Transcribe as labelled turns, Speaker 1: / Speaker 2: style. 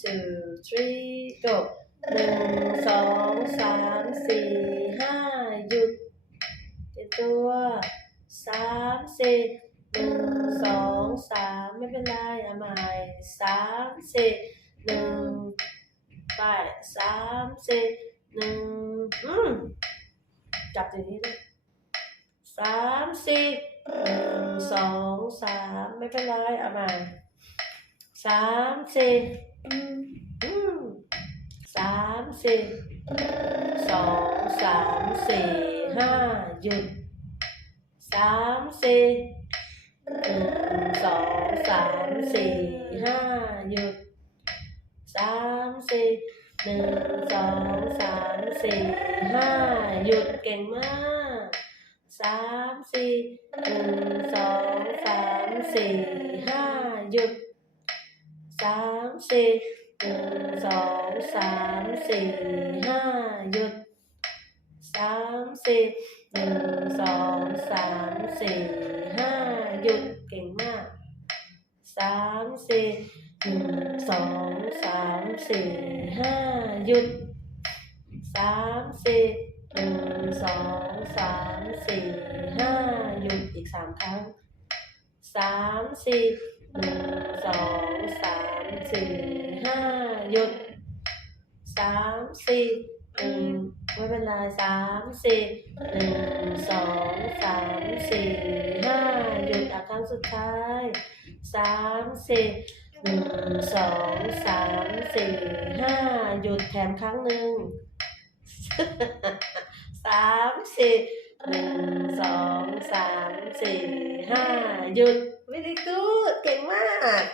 Speaker 1: two three go หนึ่งสองสามสี่ห้าหยุดเจ็ดตัวสามสี่หนึ่งสองสามไม่เป็นไรเอาใหม่สามสี่หนึ่งไปสามสี่หนึ่งอืมจับอย่างนี้เลยสามสี่หนึ่งสองสามไม่เป็นไรเอาใหม่สามสี่ สามสี่สองสามสี่ห้าหยุดสามสี่หนึ่งสองสามสี่ห้าหยุดสามสี่หนึ่งสองสามสี่ห้าหยุดเก่งมากสามสี่หนึ่งสองสามสี่ามสี่หนึ่งสองสามสี่ห้าหยุดสามสี่หนึ่งสองสามสี่ห้าหยุดเก่งมากสามสี่หนึ่งสองสามสี่ห้าหยุดสามสี่หนึ่งสองสามสี่ห้าหยุดอีกสามครั้งสามสี่หนึ่งสองสาม สี่ห้าหยุดสามสี่หนึ่งไม่เป็นไรสามสี่หนึ่งสองสามสี่ห้าหยุดอะครั้งสุดท้ายสามสี่หนึ่งสองสามสี่ห้าหยุดแถมครั้งหนึ่งสามสี่หนึ่งสองสามสี่ห้าหยุดวิธีกูดเก่งมาก